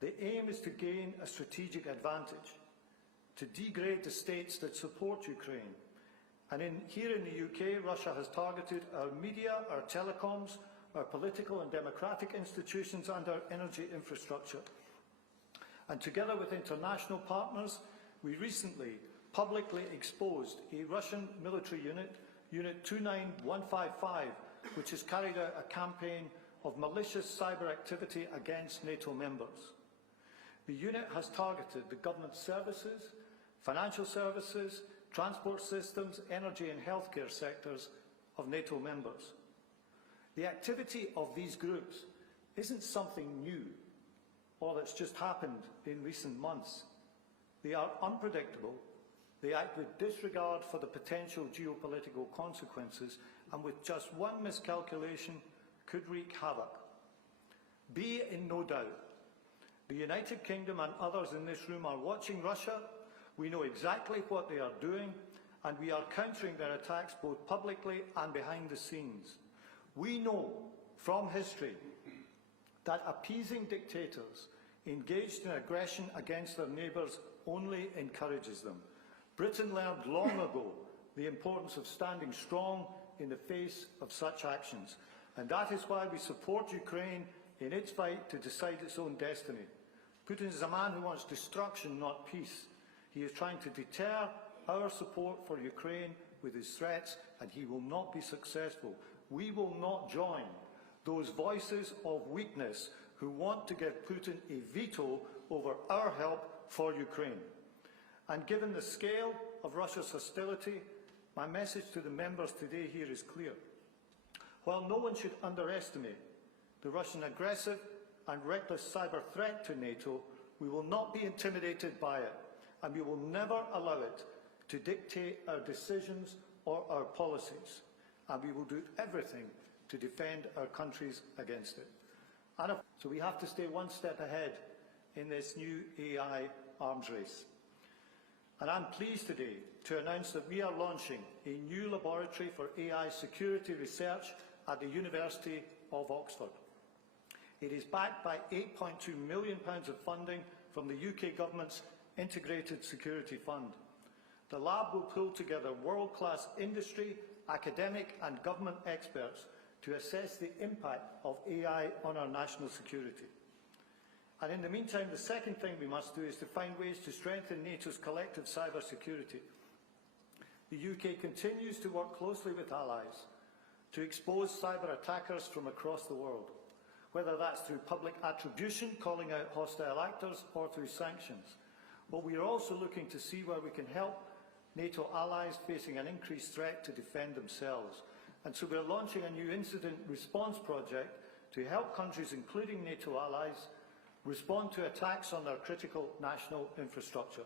The aim is to gain a strategic advantage, to degrade the states that support Ukraine. And here in the UK, Russia has targeted our media, our telecoms, our political and democratic institutions and our energy infrastructure. And together with international partners, we recently publicly exposed a Russian military unit, Unit 29155, which has carried out a campaign of malicious cyber activity against NATO members. The unit has targeted the government services, financial services, transport systems, energy and healthcare sectors of NATO members. The activity of these groups isn't something new or that's just happened in recent months. They are unpredictable, they act with disregard for the potential geopolitical consequences, and with just one miscalculation could wreak havoc. Be in no doubt, the United Kingdom and others in this room are watching Russia. We know exactly what they are doing, and we are countering their attacks both publicly and behind the scenes. We know from history that appeasing dictators engaged in aggression against their neighbours only encourages them. Britain learned long ago the importance of standing strong in the face of such actions, and that is why we support Ukraine in its fight to decide its own destiny. Putin is a man who wants destruction, not peace. He is trying to deter our support for Ukraine with his threats, and he will not be successful. We will not join those voices of weakness who want to give Putin a veto over our help for Ukraine. And given the scale of Russia's hostility, my message to the members today here is clear. While no one should underestimate the Russian aggressive and reckless cyber threat to NATO, we will not be intimidated by it, and we will never allow it to dictate our decisions or our policies, and we will do everything to defend our countries against it. So we have to stay one step ahead in this new AI arms race. And I'm pleased today to announce that we are launching a new laboratory for AI security research at the University of Oxford. It is backed by £8.2 million of funding from the UK Government's Integrated Security Fund. The lab will pull together world-class industry, academic and government experts to assess the impact of AI on our national security. And in the meantime, the second thing we must do is to find ways to strengthen NATO's collective cyber security. The UK continues to work closely with allies to expose cyber attackers from across the world, whether that's through public attribution, calling out hostile actors, or through sanctions. But we are also looking to see where we can help NATO allies facing an increased threat to defend themselves. And so we're launching a new incident response project to help countries, including NATO allies, respond to attacks on their critical national infrastructure.